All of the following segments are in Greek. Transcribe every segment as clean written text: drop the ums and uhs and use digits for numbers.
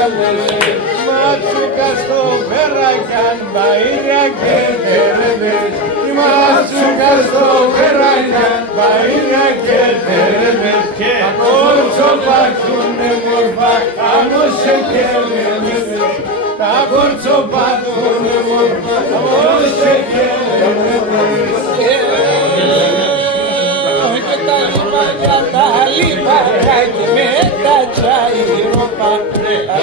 Μάτσουκα στο πέρακαν, μπαΐρια και τερέδες. Μάτσουκα στο πέρακαν, μπαΐρια και τερέδες. Τα κόρτσο πάτουνε μορφά, άμωσε και λεμέδες. Τα κόρτσο πάτουνε μορφά, άμωσε και λεμέδες. Τα λιβάρια και με τα τσαϊρόπα. Τα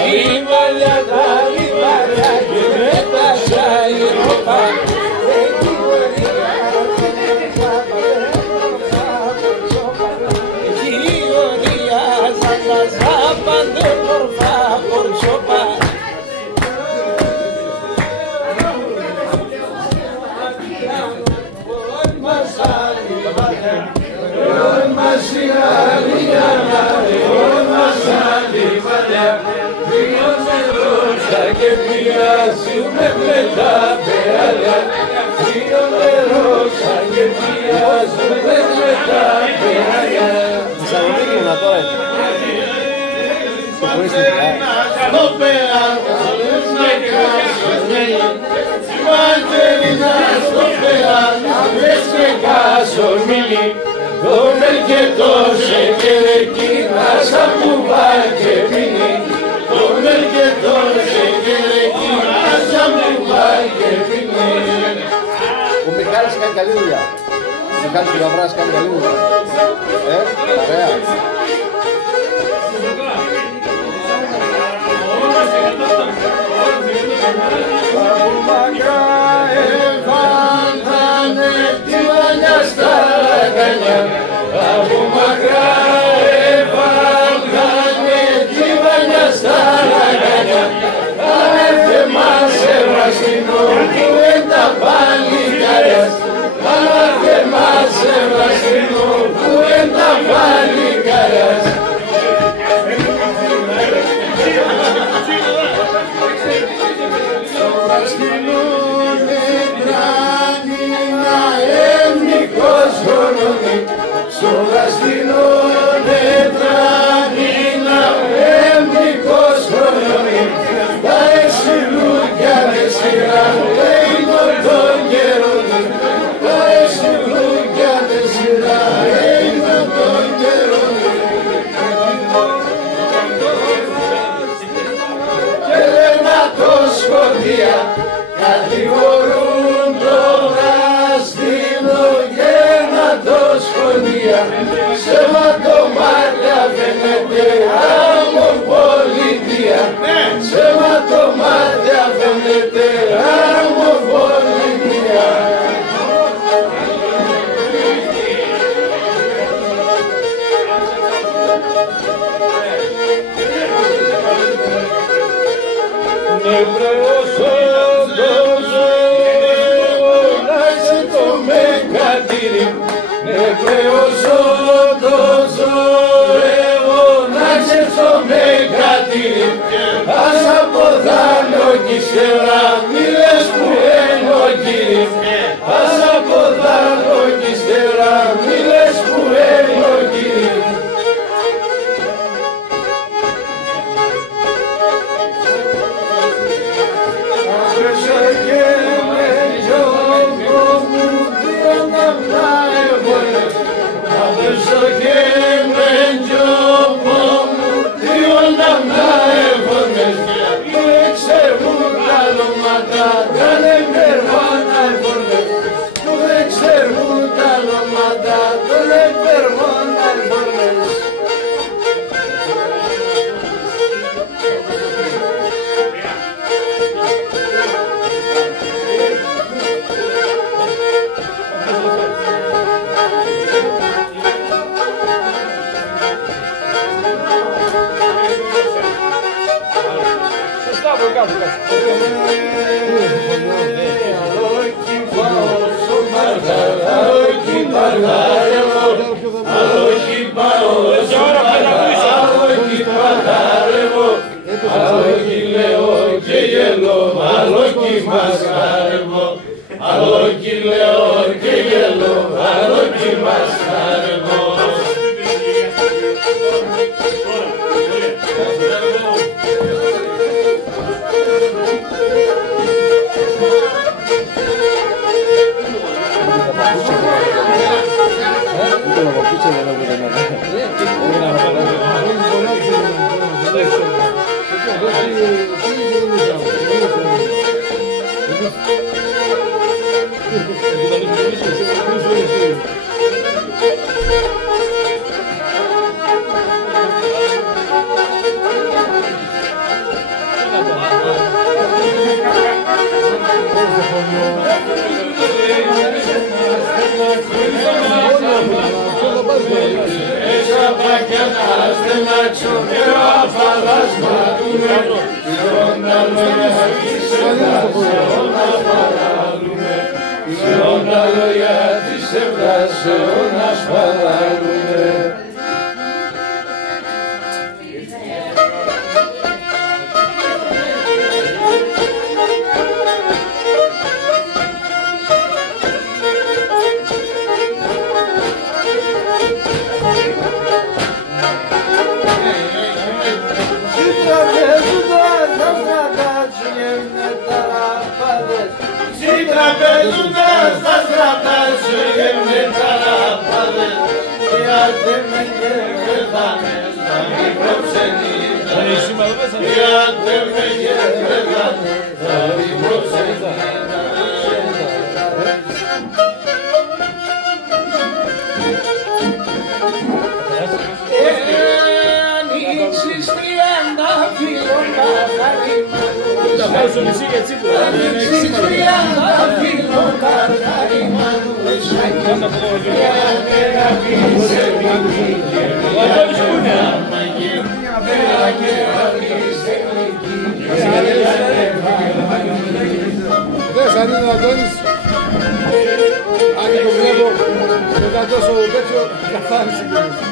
λιβάρια και με τα τσαϊρόπα. Γεωργία ζαλαζάπαντε μορφά κορτσόπα. Και μοιάζουμε με τα περάλια. Δύο νερόσα και μοιάζουμε με τα περάλια. Θεσσαλονίκη είναι τώρα. Το περάλια λες να κάσονει. Μαντελίνα στο περάλια λες να κάσονει. Το μερκετό σε κερεκίνα σαν που πάει και πίνει. Το μερκετό σε κερεκίνα σαν που πάει και πίνει. Ο Μιχάλης κάνει καλή δουλειά. Ο Μιχάλης ο Γαβράς κάνει καλή δουλειά. Ωραία. Από μακρά εβάλανε τη βανιά στα λαγανιά. Από μακρά εβάλανε τη βανιά στα λαγανιά. Άνε θεμάς ευραστινό που εν τα παλικάρες. Άνε θεμάς ευραστινό που εν τα παλικάρες. Στείλουνε τράνινα έμνικος γονονί. Σοβα στείλουνε τράνινα έμνικος γονονί. Τα εξηλούκια δεν σειράνε είναι τον καιρονί. Τα εξηλούκια δεν σειράνε είναι τον καιρονί. Και λένε το σκοτία κατηγορούν το βραστινό και να το σκοτία. Σε ματωμάτια φαίνεται αμμοπολιτεία. Σε ματωμάτια φαίνεται αμμοπολιτεία. Νευραίος όντως να είσαι το μεγατήρι. Νευραίος όντως να είσαι το μεγατήρι. Ας αποδάνω κι ύστερα μη λες που ενω κύριε. Ας αποδάνω κι ύστερα μη λες που ενω κύριε. Και με τζόκο μου διόνα να εβολες. Άδεσο και με τζόκο μου διόνα να εβολες. Του εξερβούν τα λόματα, τα λεμπερβάνα εβολες. Του εξερβούν τα λόματα, τα λεμπερβάνα εβολες. Αν είναι ο Αντώνης, αν το βλέπω, μετά τόσο τέτοιο, καθάρισε και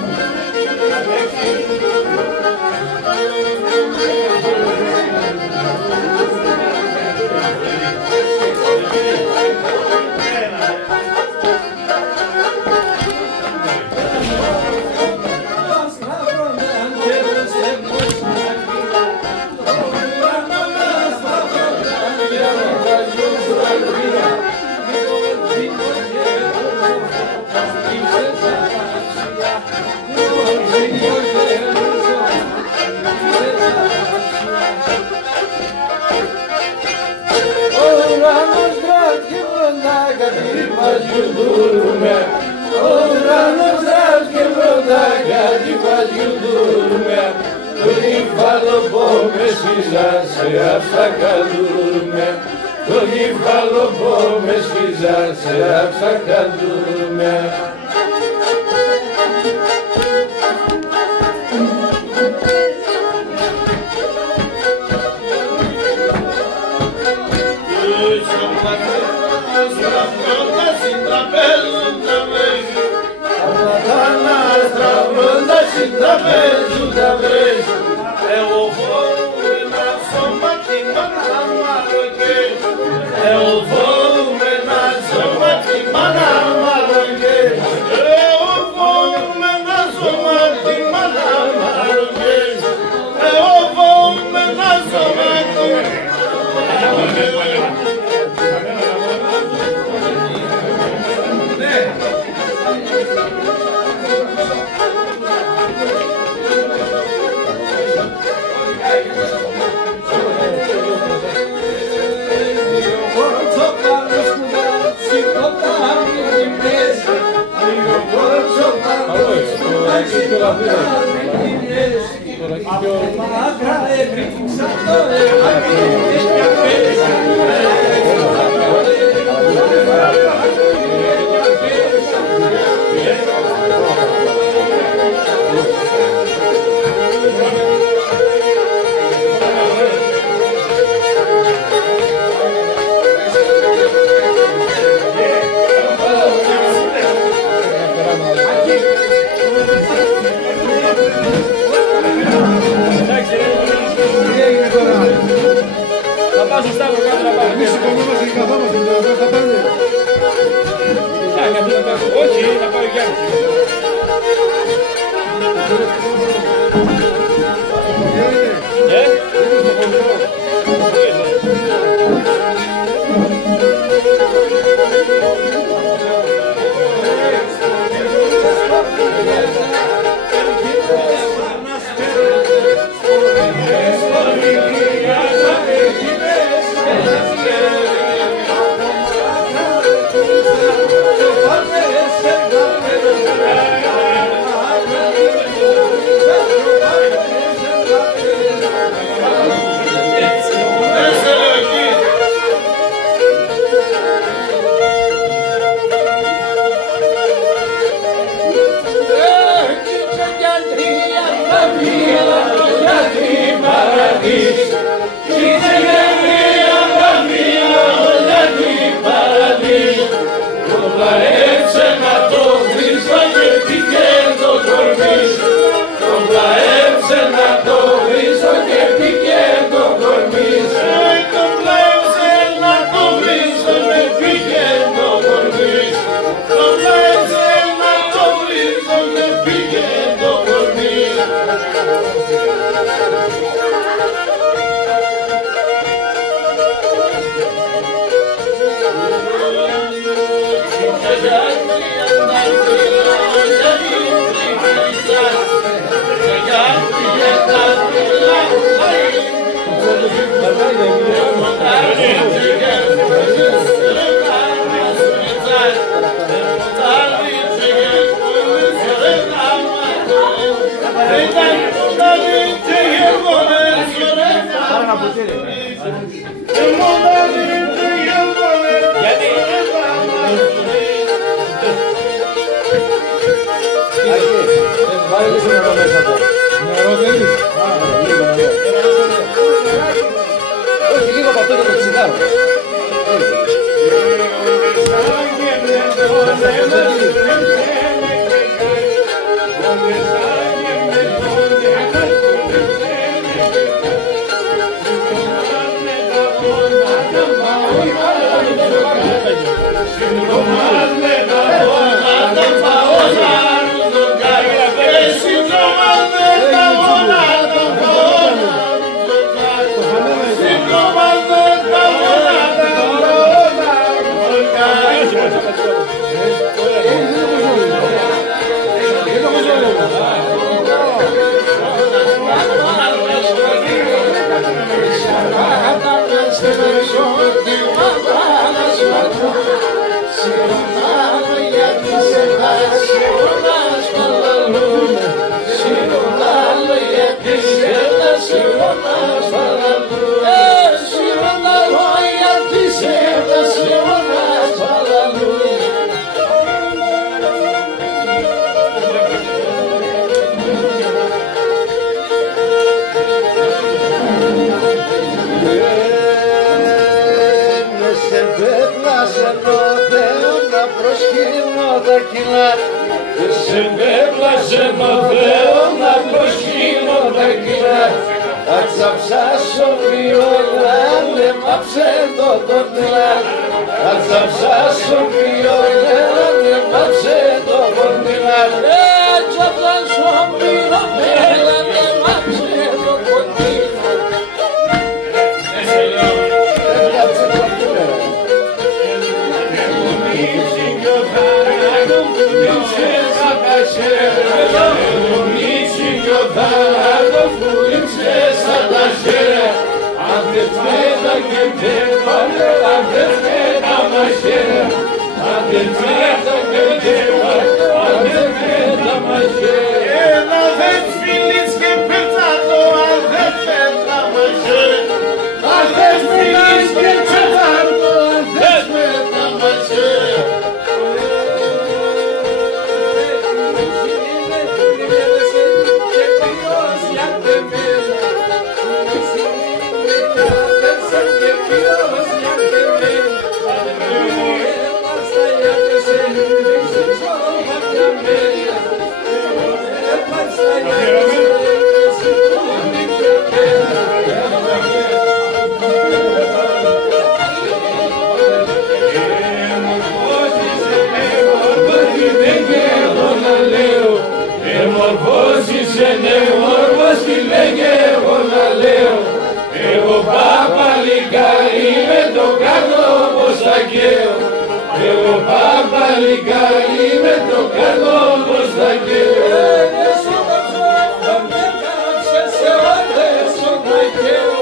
Let's go. ποτήρι. Γιατί? Βάλε λίγο νερό μέσα από. Νερό θέλεις? Όχι, λίγο από αυτό για το τσιγάρο. Σε πέπλασε το Θεό να προσκύνω τα κοινά. Θα τσαψάσω βιόλα, με μάψε το κοντιλά. Θα τσαψάσω βιόλα, με μάψε το κοντιλά. Τσαψάσω βιόλα, με μάψε το κοντιλά. Εγώ παπαλικάρι με το κάτω πως θα καίω. Εγώ παπαλικάρι με το κάτω πως θα καίω. Σε όλες σου θα καίω.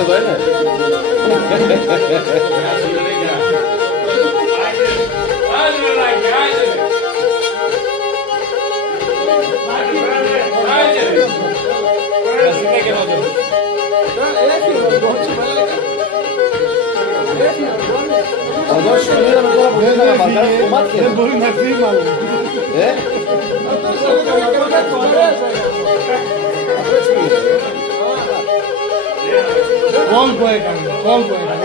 Εδώ είναι. Θα δώσεις τον είδαμε τώρα που θέλει να μαρτάρει κομμάτια. Δεν μπορεί να έρθει μάλλον. Κόλπο έκανε, κόλπο έκανε.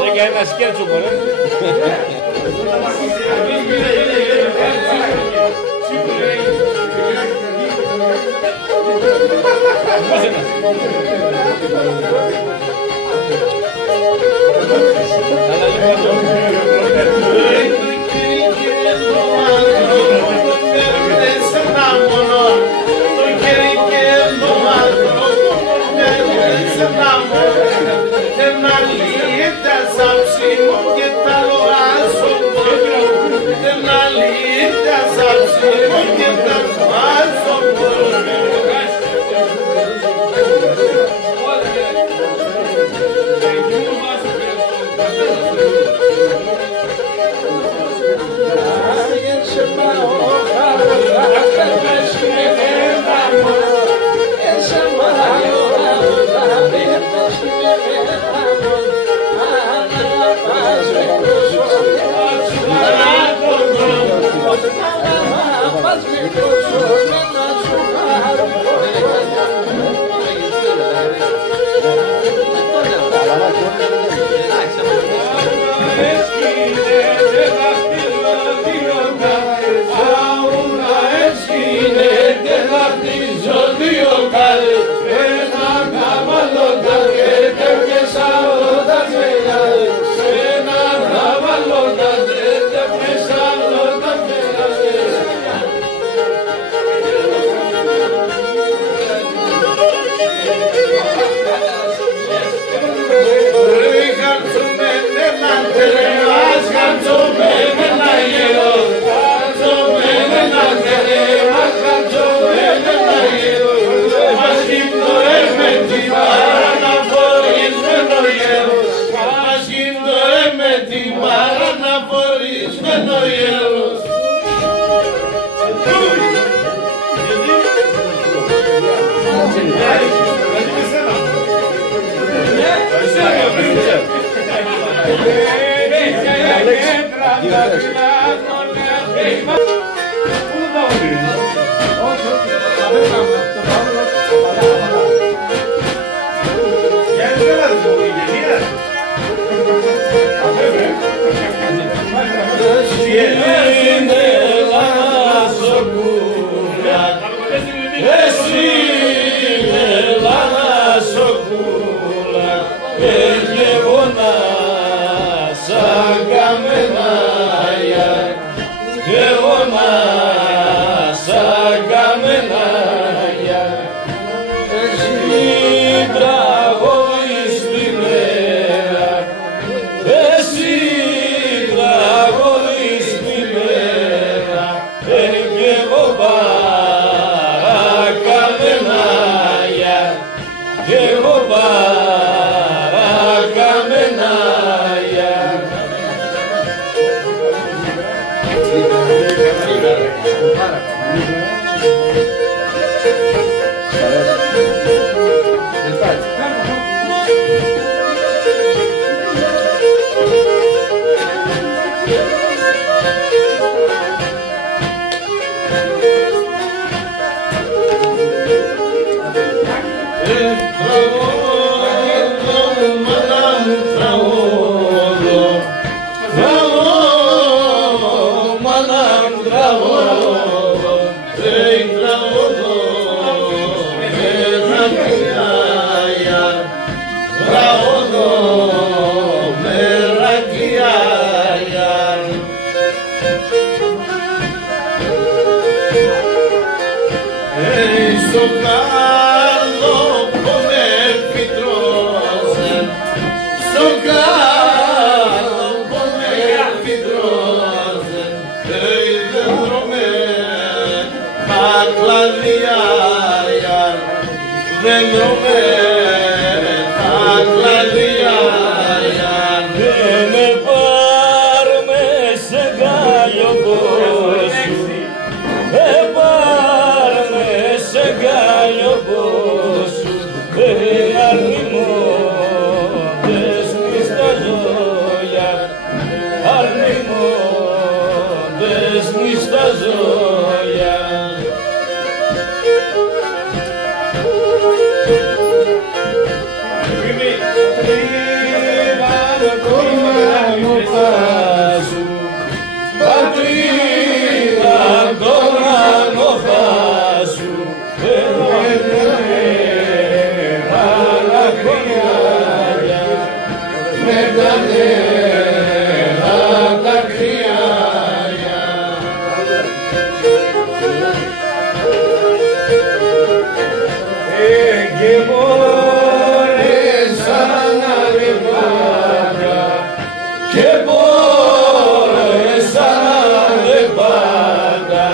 Δεν κάνει ένα σκέρτσο μωρέ. Παρακαμένα φάσου, πατρίδα τώρα το φάσου, με τα νερά τα κρυάρια. Και μπόρεσα να πάντα, και μπόρεσα να πάντα,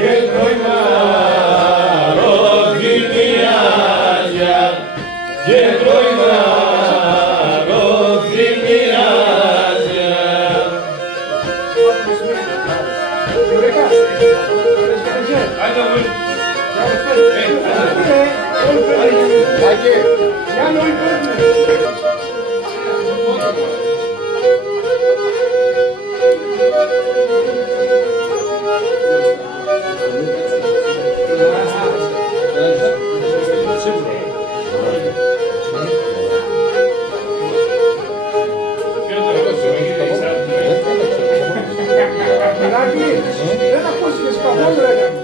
και τροϊμάρω θυμιάζια, και τροϊμάρω θυμιάζια. Δεν ακούστηκες καθόλου, έκανε.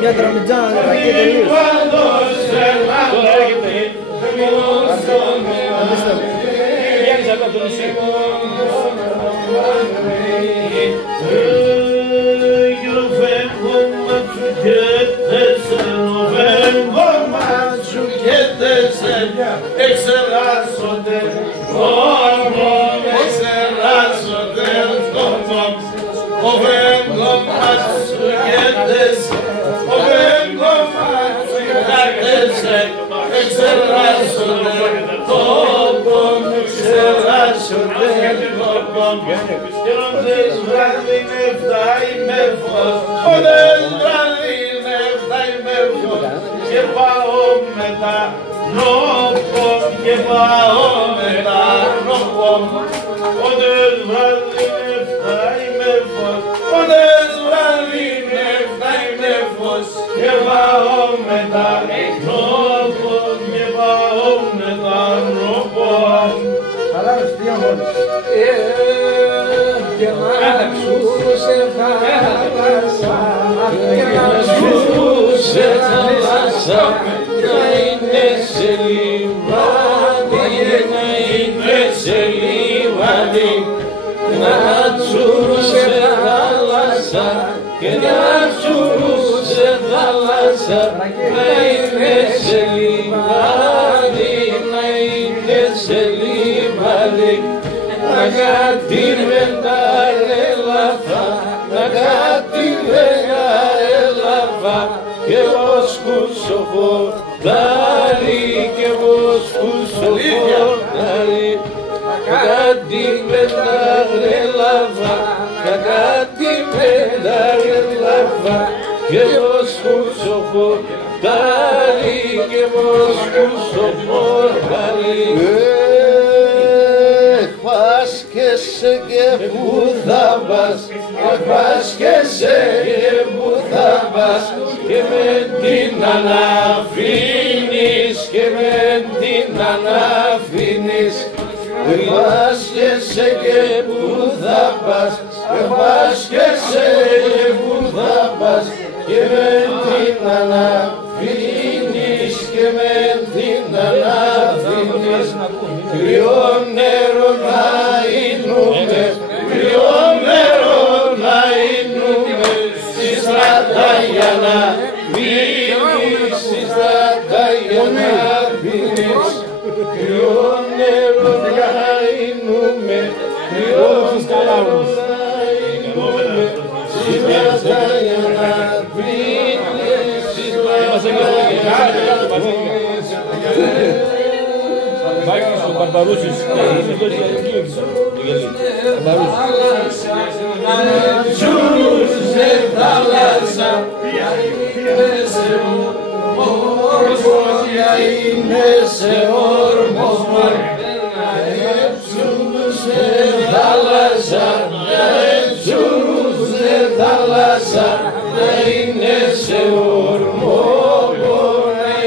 Μια τραμιτζάνα δεν θα και τελείως. Τώρα έρχεται. Βγαίνεις από το νησί. Vengo, machuquete, εξεράσσονται κόμμον, εξεράσσονται κόμμον. Ο βέγκο μας σου γέντες, ο βέγκο μας σου γέντεσαι, εξεράσσονται κόμμον, εξεράσσονται κόμμον. Σκέφτες βράδυ νεφτάει με φως, όδες βράδυ νεφτάει με φως. Και πάω μετά νόπον, και πάω μετά νόπον. Όδες βράδυ νεφτάει με φως, όδες βράδυ νεφτάει με φως. Και πάω μετά νόπον, και πάω μετά νόπον. Αλλά τι αγώνες. Και μ' σε θάλασσα, και μ' σε θάλασσα, να είναι σε λιβάδι, να είναι σε λιβάδι, να τσουρούσε θάλασσα, και να τσουρούσε θάλασσα, να είναι σε λιβάδι, να είναι σε λιβάδι. Να κάτι μεγαλέλαφα, να κάτι μεγαλέλαφα, και εγώ σκούσω χορτάρι, και εγώ σκούσω χορτάρι. Κάτι μεγαλέλαφα, κάτι μεγαλέλαφα, και εγώ σκούσω χορτάρι, και εγώ σκούσω χορτάρι. Πάσχεσαι και που θα πας, πάσχεσαι και που θα πας, και με την αναφήνεις, και με την αναφήνεις. Πάσχεσαι και που θα πας, πάσχεσαι και που θα πας, και με την αναφήνεις, και με την αναφήνεις. Κρυό νερό να είνουμε, κρυό νερό να είνουμε, στη στράτα για να πίνεις, στη στράτα για να πίνεις. Κρυό νερό να είνουμε, κρυό νερό να είνουμε, στη στράτα για να πίνεις, στη στράτα για να πίνεις. Μάκης, ο Μπαρμπαρούσης, Τσουρούσε θάλασσα, είναι σε όρμος, είναι σε όρμος, τσουρούσε θάλασσα, τσουρούσε θάλασσα, είναι σε όρμος,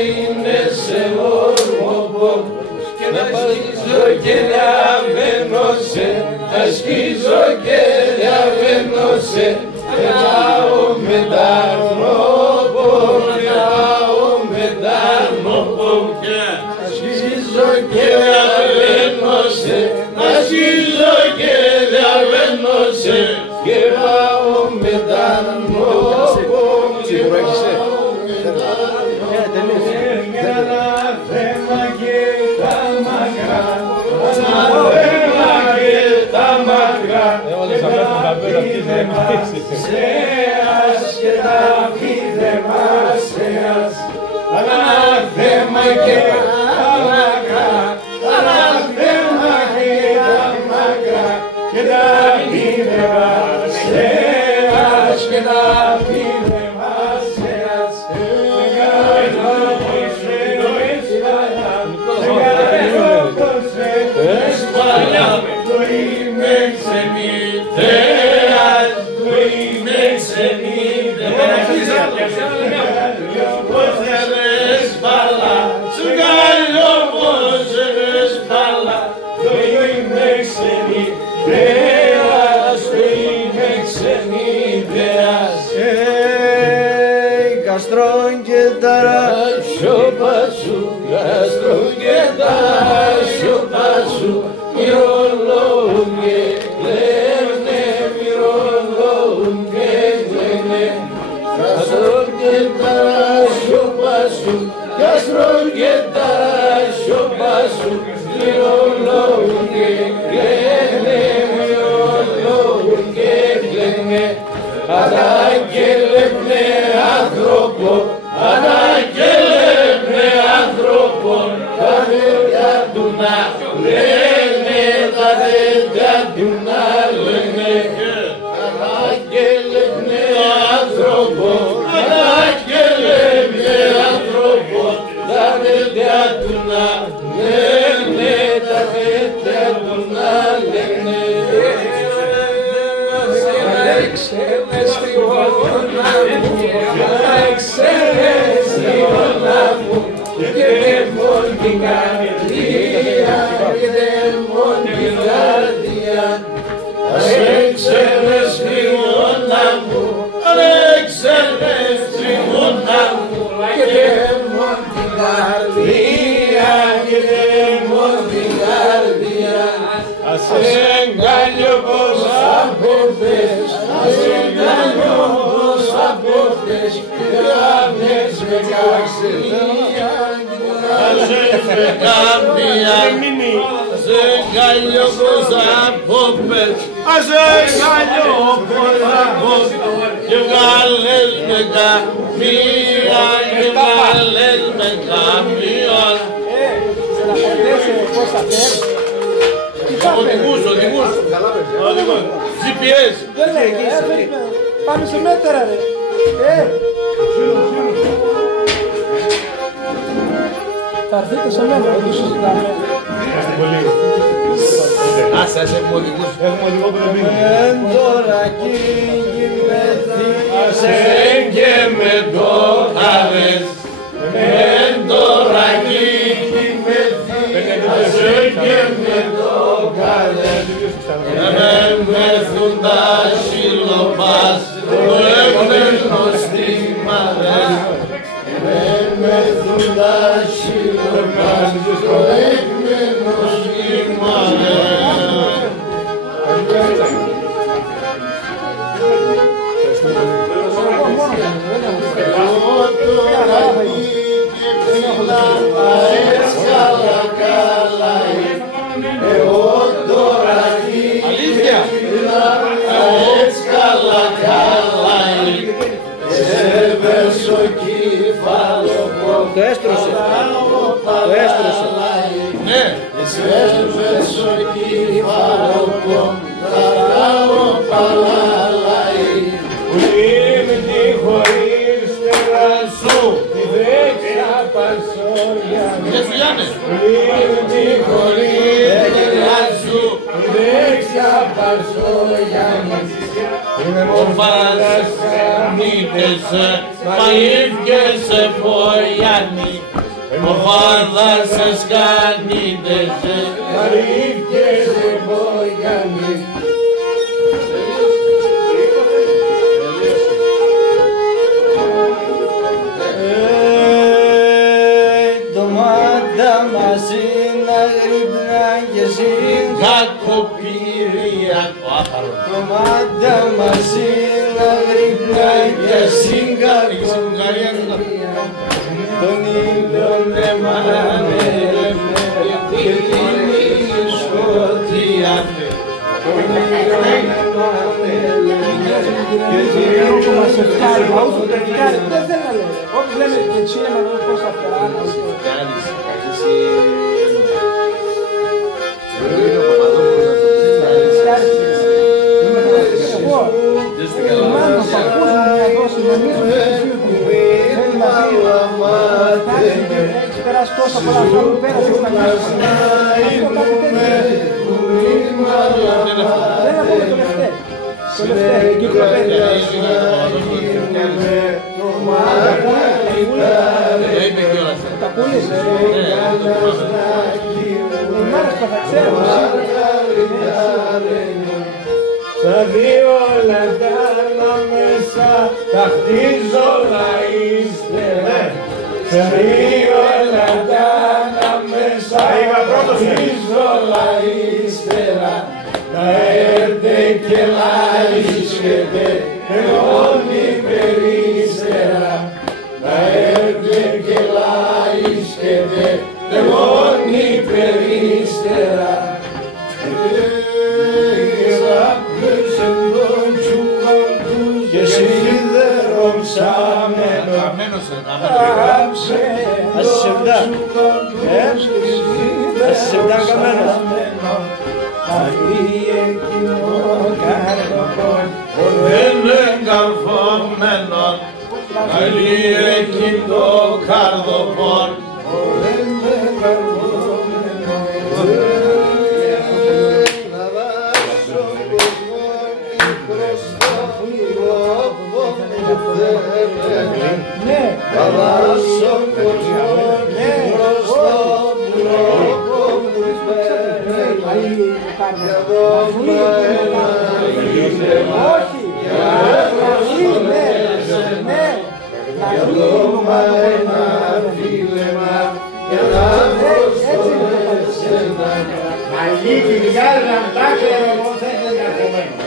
είναι σε όρμος. Να σκίζω και διαβαίνωσε, να σκίζω και διαβαίνωσε, και πάω με τα νόπον, και πάω με τα νόπον. Να σκίζω και διαβαίνωσε, να σκίζω και διαβαίνωσε, και πάω με τα νόπον, και πάω με τα νόπον. Ανάθεμα και τα μακρά, ανάθεμα και τα μακρά, και τα πιδεμάσεας, και τα πιδεμάσεας. Το είμαι ξεμητέας, το είμαι ξεμητέας. Πώς δεν σπαλά, σου κάνει σου, κάστρο και τα σιωπά σου, λιολόγουν και κλαίνε, λιολόγουν και κλαίνε. Αναγγέλευνε άνθρωπο, αναγγέλευνε άνθρωπο, τα παιδιά του να λένε, τα παιδιά του να λένε. Αναγγέλευνε άνθρωπο, αναγγέλευνε άνθρωπο, τα παιδιά του να λένε, τα παιδιά του να λένε. Ανέξελε στη γόνα μου, ανέξελε στη γόνα μου, και μόνο την καρδία, και μόνο την καρδία. Ανέξελε στη γόνα μου, ανέξελε στη γόνα μου, και μόνο την καρδία, και μόνο την καρδία. Ας εγκάλιο πως απόφτες, ας εγκάλιο πως απόφτες, γάμνες με καξιλία, ας εγκάλιο ας εγκάλιο πως απόφτες, ας εγκάλιο πως απόφτες, και βγάλες με καμία, και βγάλες με καμία. Οδηγούς. GPS. Δεν λέει, πάμε σε μέτρα ρε. Θα έρθετε σε μένα, δεν το συζητάμε. Σας έχουμε οδηγούς. Έχουμε οδηγό που δεν μείνει. Τώρα κυνηγηθήκασεν και με το χαρές. Τώρα κυνηγηθήκασεν και με το χαρές. Εμέρθουν τα σύλλοπας, το έκμενο στη μαδά. Εμέρθουν τα σύλλοπας, το έκμενο στη μαδά. Εγώ τώρα και ψηλά έσκαλα καλά. Εγώ τώρα και ψηλά έσκαλα καλά. Σε βέρσο κεφάλο Το έστρωσε. Το έστρωσε. ναι, σε βέρσο κεφάλο θα βγάλω παλάλαει. Ουλίμνη χωρίς τερασού, τη δέξια παρσόγιανη. Ουλίμνη χωρίς τερασού, τη δέξια παρσόγιανη. Μορφάδας κανίτεσαι, μαΐφκεσαι φωιάννη. Μορφάδας κανίτεσαι, μαΐφκεσαι φωιάννη. Το μάτα μας είναι αγρυπνά και Κακοπήρια το άχαρο. Το μάτα μας είναι αγρυπνά και Τον ήλιον εμάνε και την σκοτία. Τον ήλιον εμάνε και Που μας ευκάρει, μα όσο το ευκάρει, δεν θέλω να λέω. Όπως λέμε και τσίνεμα, δεν πώς θα φεράνε. Έχεις περάσει τόσα πολλά χρόνια που πέρασες στα μέσα. Δεν θα πούμε το Λευτέρι. Το Λευτέρι, εκεί που πέρασες. Τα πουλείς. Οι μάρες που θα ξέρω. Στα δύο λαντάνα μέσα θα χτίζω λαΐστερα. Στα δύο λαντάνα μέσα θα χτίζω λαΐστερα. Να έρθετε και λαΐσκετε με μόνη περίστερα. Να έρθετε και λαΐσκετε λέγεται μόνη περίστερα. Και σίδερο ψαμένο γράψε δεν είναι καρφωμένο καλή εκείνο καρδοπόν.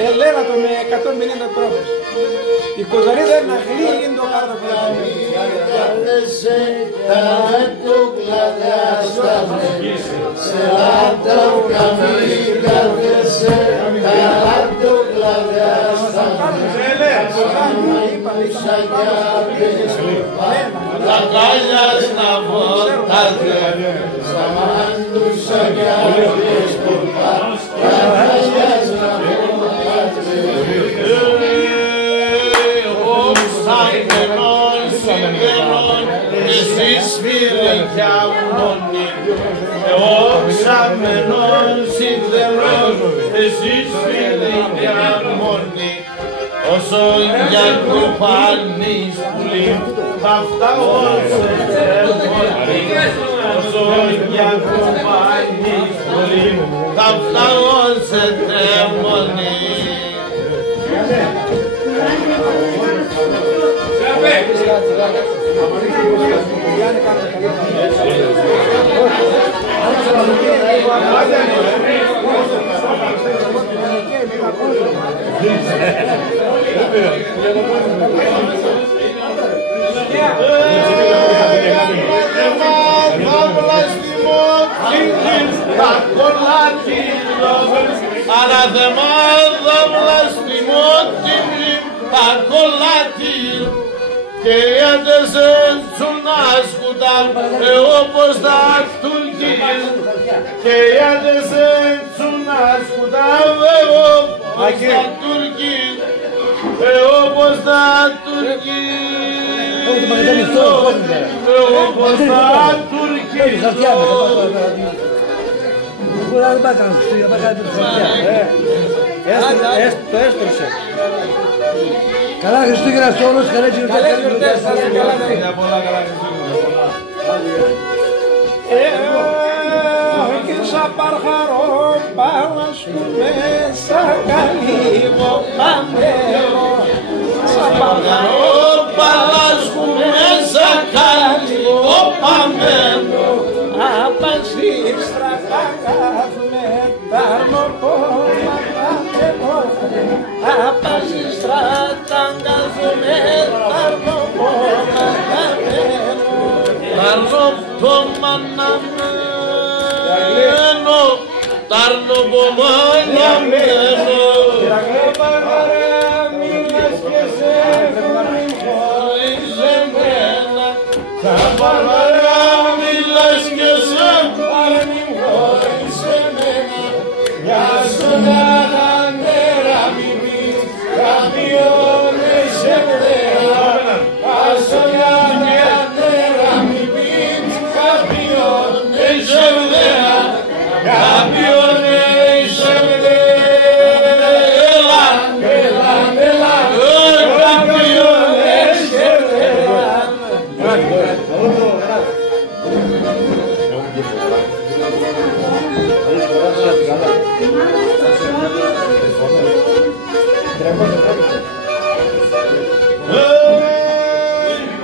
Ελένα το με 150 τρόπες. Η κοζαρίδα είναι αγλή, είναι το κάρδο που Κάθεσαι κάτω κλαδάστα με, σε λάτα καμί κάθεσαι κάτω κλαδάστα με. Τα κάλιας να βοτάτε, στα μάντουσα κι άλλες πουλπάς, τα κάλιας να βοτάτε. Εγώ ψάχνενον σιδερών, εσείς φυρικιά μόνοι. Εγώ ψάχνενον σιδερών, εσείς φυρικιά μόνοι. Όσο για κουπάνεις πουλί, θα φτάσετε μόνοι. Όσο για κουπάνεις πουλί, θα φτάσετε μόνοι. Αναθεμάδα βλαστημότιμη τα κολλάτηρ και έντες έντσουν άσκουταν όπως τα Τουρκία και έντες έντσουν άσκουταν όπως τα Τουρκία όπως τα Τουρκία όπως τα Τουρκία. Δεν πάει κανένα Χριστούγεννα, πάει κάτι από τη χαρτιά. Το έστρωσε. Καλά Χριστούγεννα σε όλους, καλές γιορτές. Καλές γιορτές, πολλά καλά Χριστούγεννα. Και σαν παρχαρό πάνω σου μέσα καλύβω παντέλο. Σαν παρχαρό πάνω σου μέσα καλύβω παντέλο. Απασύστρα παγάθουμε ταρνοπόμα παντέλο. Απασύστρα ταγκάθουμε ταρνοπόμα παντέλο. Ταρνοπόμα να μένω, ταρνοπόμα να μένω.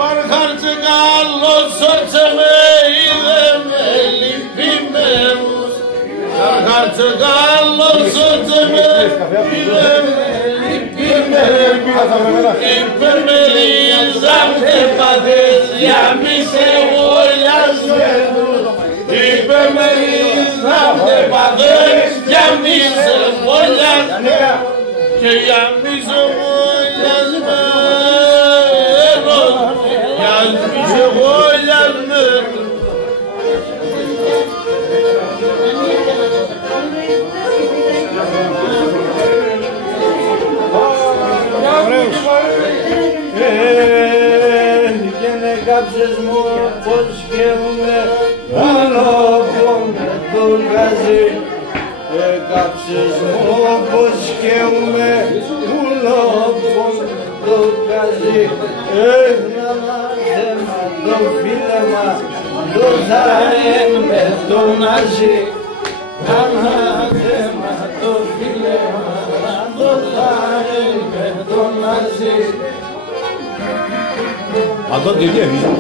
Παρχάρτσε καλός ότσε με είδε με λυπημένους. Παρχάρτσε καλός ότσε με είδε με λυπημένους. Είπε με λίζα με πατές για μη σε βολιάζε. ήρθατε παδές για μίσε βόλιας και για μίσε βόλιασμένος, για μίσε βόλιασμένος. Και να κάψες μου πως σκέφτομαι πάνω με το γαζί. Κάψες μου πως σκέφτομαι πάνω με το γαζί. Να μάθαιμα το φίλεμα το ζάρε με το ναζί. Να μάθαιμα το φίλεμα το ζάρε με το ναζί. Αντών τι έφυγε.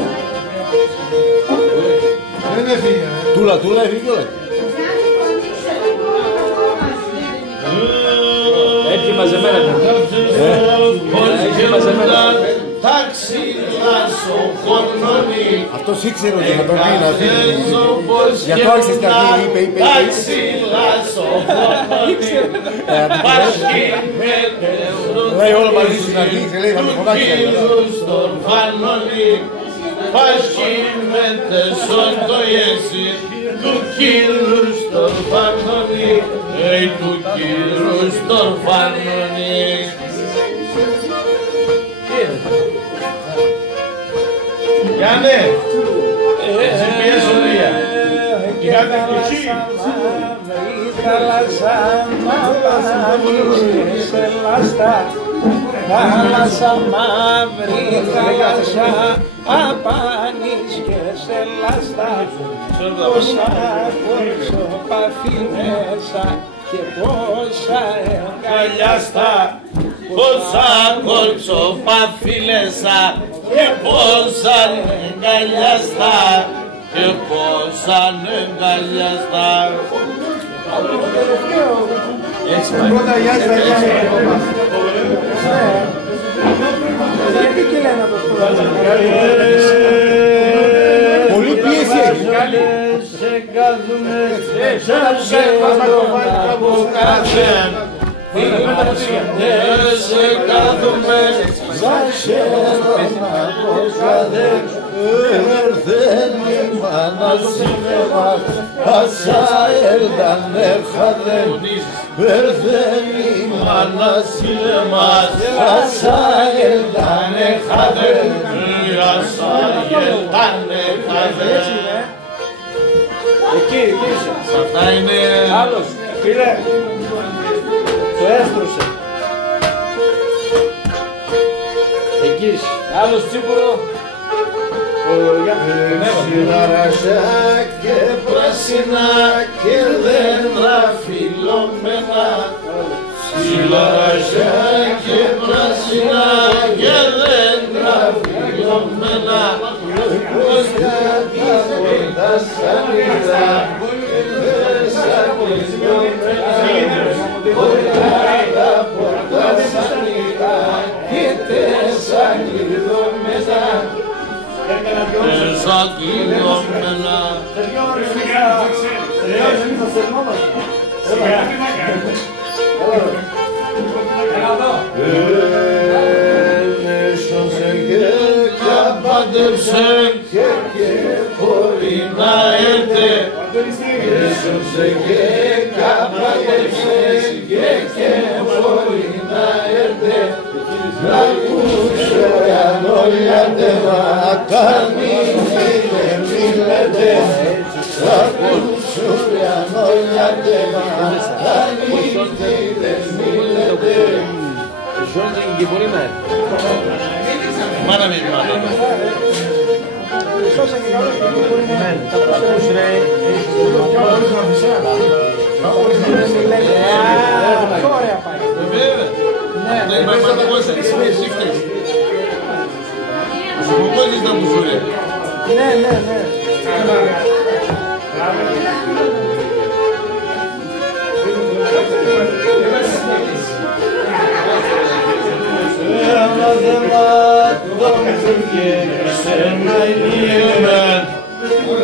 Δεν έφυγε. Τούλα έφυγε όλα. Έτσι μαζεμένα. Έτσι μαζεμένα. Τα ξυλάσω χορνώνει. Αυτός ήξερε ότι θα τον πει να φύγει. Για το άρχισε στην αρχή, είπε. Τα ξυλάσω χορνώνει. Πασχήμεται Λέει όλο μαζί στην αρχή και λέει θα με φωνάξει. στον φανώνει. Πασχήμεται στον το γέσι. Του κύρου στον φανώνει. Του κύρου στον φανώνει. Γιάννε, εσύ πήγες οδεία. Είχατε κλεισί. Θάλασσα μαύρη, θάλασσα απάνης και σε λάστα. Πόσα κορτσοπαφή μέσα και πόσα εγκαλιάστα. Πόσα κορτσοπαφίλεσα και πόσα εγκαλιάστα και πόσα εγκαλιάστα. Έτσι πάει. Πρώτα Γιάννη θα γίνει και το μας. Γιατί και λένε το σπουδάζουν. Πολύ πίεση έχει. Σε κάθουμε Σε κάθουμε από κάθε σε κάθουμε σαν σένα από κάθε. Ερθένει μάνα σύννεμα, άσα έλτανε χαδέν. Ερθένει μάνα σύννεμα, άσα έλτανε χαδέν. άσα έλτανε χαδέν. Εκεί είσαι. Αυτά είναι... Άλλος, φίλε, το έστρωσε. Εκεί είσαι. Άλλος τσίπουρο. Σιλαρασιά και πράσινα και δέντρα φυλλωμένα. Σιλαρασιά και πράσινα και δέντρα φυλλωμένα. Πώς κάποιες πόρτας ανοιχτά και μέσα κλεισιωμένα. Τα πόρτας ανοιχτά και τέσσα κλειδωμένα. Τέσσα κλειδωμένα. Ένεσωσε και καπάντεψε και μπορεί να έρθε. Ένεσωσε και καπάντεψε και μπορεί να έρθε. Να ακούσε αν όλιατε μα κάνει μιλέτε. Να ακούσε αν όλιατε μα κάνει μιλέτε. Ζώνη και μπορεί να είναι. Μάνα με μάνα.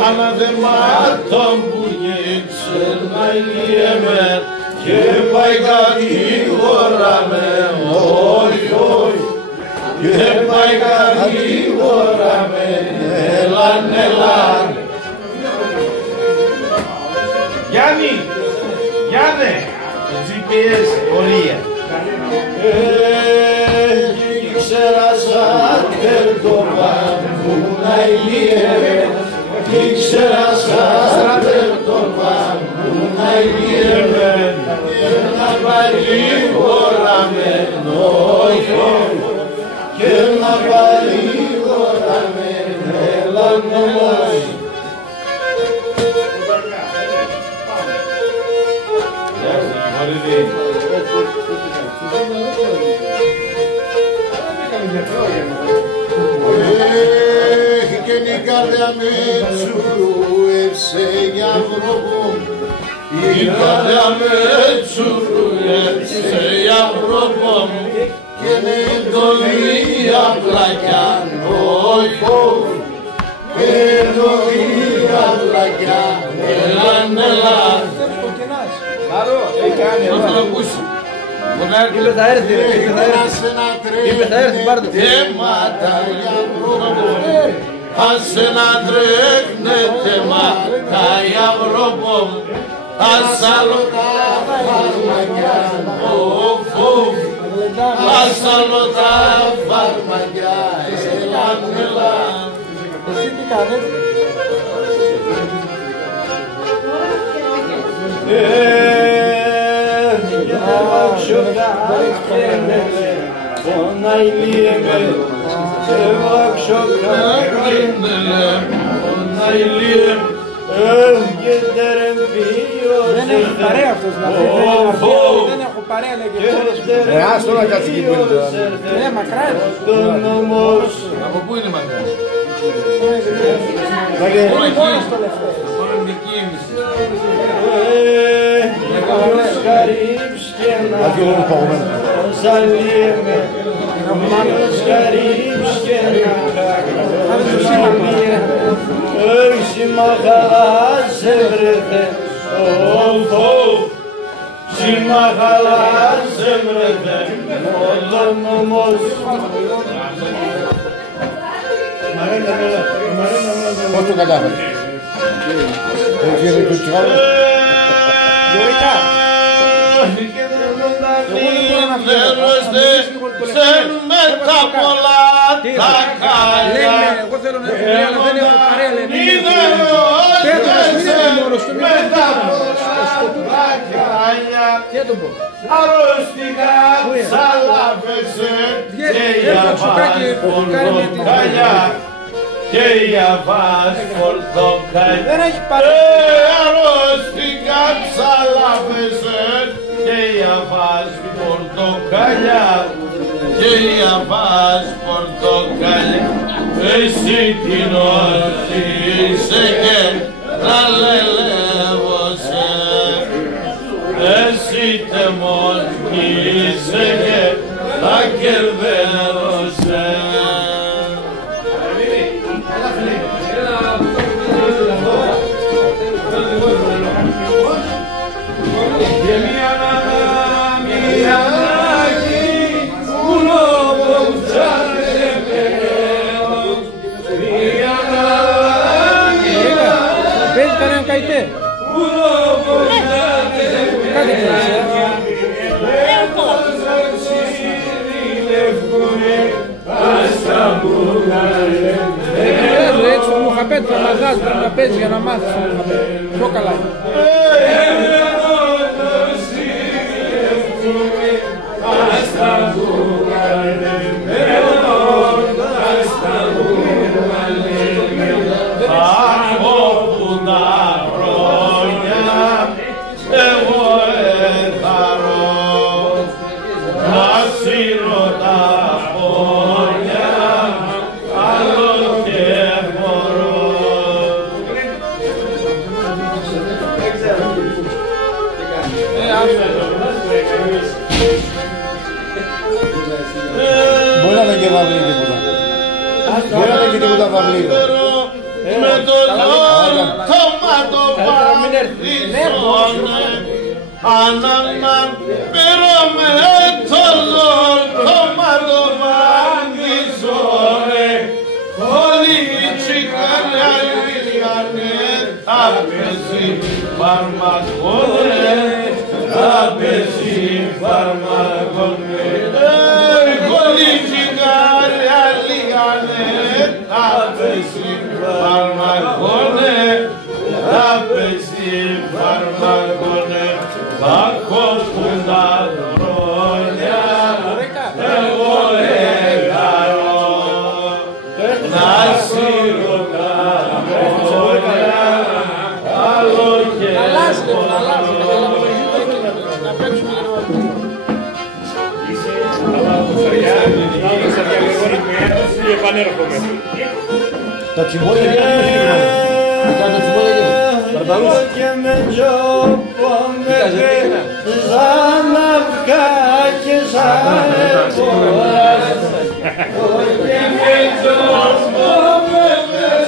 Αναδεμάτων που γέξε να ηλίεμαι και πάει κατηγορά με, όχι, όχι, και πάει κατηγορά με, έλαν, έλαν. Γιάννη, Γιάννε, GPS, πορεία. Ήξερα σαν τερτωμά μου να ηλίεμαι, ήξερα σαν τερτωμά μου να ηλίεμαι, και να παρηγοραμενό, και να παρηγοραμενό, έλαν όμως. Έχει και η καρδιά με τσουρούευσε για βρόπο, η καρδιά με τσουρούευσε για βρόπο, και με το μία πλακιάνο, και το μία πλακιάνο, έλαν, έλαν. Θα το ακούσει. Είπε θα έρθει, πάρ' το. Άσε να τρέχνετε μάτα για βρόπο, ας άλλο τα φαρμακιά, ας άλλο τα φαρμακιά, έλαν, έλαν. Εσύ τι κάνεις? Ona iliyeme, sevak şokak kendine, ona iliyem, giderim Δεν έχει παρέα αυτός να πει, δεν έχω παρέα λέγεται. Ας τώρα κάτσε εκεί που είναι τώρα. Ναι, μακρά είναι. Από πού είναι μακριά? Πώς το κατάφερες? Γεωρικά. Σέρνουμε τα πολλά τα χάλια. Εγώ θέλω να έχω παρέα, αλλά δεν έχω παρέα, λέμε. Πέτρος, μην είναι μόνος του, μην είναι τι θα το πω. Αρρώστηκα, σαλάβεσαι και η αβάς πορτοκάλια, και η αβάς πορτοκάλια. Δεν έχει παρέα. Αρρώστηκα, σαλάβεσαι και η αβάς πορτοκάλια, και η αβάς πορτοκάλια. Εσύ την όρθισε και τραλελεύωσε, εσύ τεμονίσε και τα κερδέρωσε. Και μια ανάγκη που λόγω ψάρε πέρος, μια ανάγκη Παίζει κανέναν καητέ. που λόγω ψάρε Κάτι πέρος, έτσι το Μοχαπέτ θα μαθάζει, πρέπει να παίζει για να μάθεις το Μοχαπέτ. Πιο καλά. Από τα χρόνια εγώ εθαρώ να σύρω τα πόδια άλλο και μπορώ. Μπορεί να δεν και βαβλεί τίποτα. Μπορεί να δεν και τίποτα βαβλεί. Με το λόγο το μάτω παραδείσω πόνε, ανάμα πέρα με το λόγο μαδοβάγγιζόνε, όλοι οι τσιγάρια λιάνε, θα πέσει φαρμακόνε, θα πέσει φαρμακόνε, όλοι οι τσιγάρια λιάνε, θα πέσει φαρμακόνε, θα πέσει φαρμακόνε, θα κόψουν τα χρόνια, εγώ έγαρω, να σύρω τα χρόνια, άλλο και επανέρχομαι. Τα τσιμπόλια είναι τα τσιμπόλια Μπαρμπαρούς. και με τζόπονε σαν αυγά και σαν εμπόρας, και με τζόπονε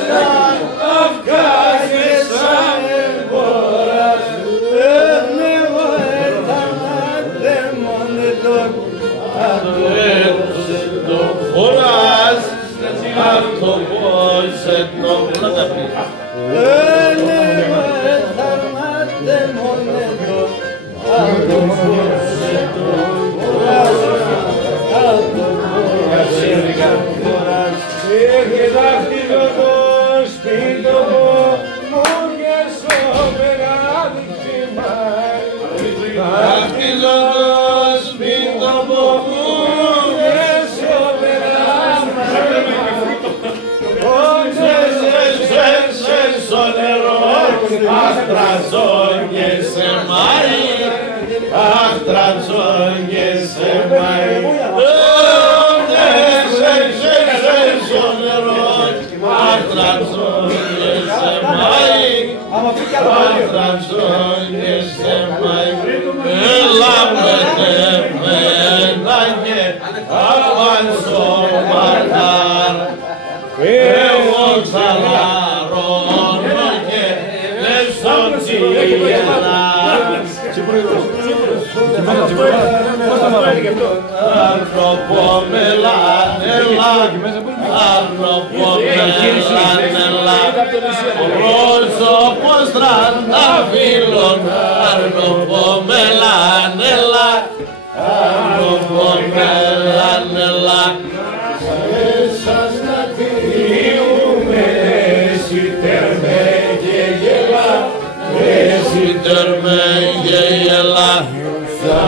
σαν αυγά και σαν εμπόρας, εγώ έρθαμε μόνοι τον ατρέψε το φοράς, αυτό πως το πλάτα Έχει δάχτυλο το σπίτι μου και στο μεγάλη ξημάει. Δάχτυλο το σπίτι μου και στο μεγάλη ξημάει. Στο νερό αχτραζόν και σε μάει, αχτραζόν και σε μάει. Αχτραζόν και σε μάει, αχτραζόν και σε μάει. Έλα μετεμένα και απάνσω μαρτάρ, εγώ ξαλαρώνω και λέσω τσιέλα. Άνθρωπο μελάνελα, άνθρωπο μελάνελα, ο πρόσωπος τρανταφύλλων, άνθρωπο μελάνελα, άνθρωπο μελάνελα. Εσάς να κρύουμε, εσύ τέρμε και γελά, εσύ τέρμε και γελά.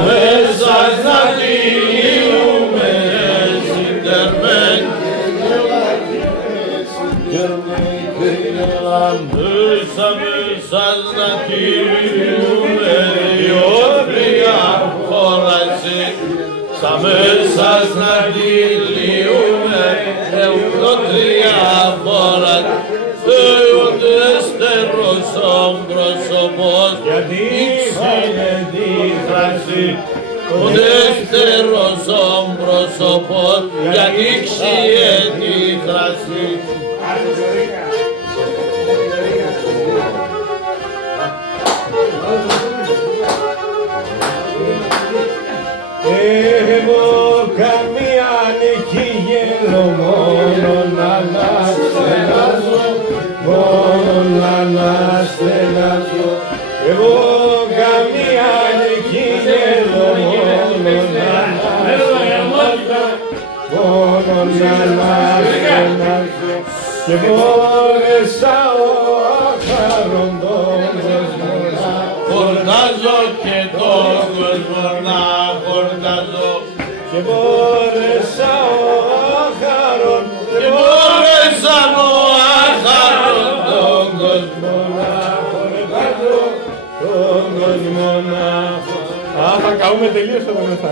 Μέσα να κρύουμε, εσύ τέρμε και γελά, εσύ τέρμε και γελά. Μέσα να κρύουμε, η οποία χώρασε, σαν μέσα να κρύουμε, ευκοτρία χώρασε. Ούτε στερός ο πρόσωπος, γιατί ήξερε τη φράση. Ούτε στερός ο πρόσωπος, γιατί ήξερε τη φράση. Εγώ καμία νική γέλω, μόνο να στενάζω, μόνο να στενάζω. Εγώ καμία νική γέλω, μόνο να στενάζω, μόνο να στενάζω. Και μπόρεσα ο αχαροντός να χορτάζω και τον κόσμο να χορτάζω. Και μπόρεσα ο αχαρον, και μπόρεσα ο αχαρον τον κόσμο να χορτάζω, τον κόσμο να χορτάζω. Θα καούμε τελείως εδώ μέσα.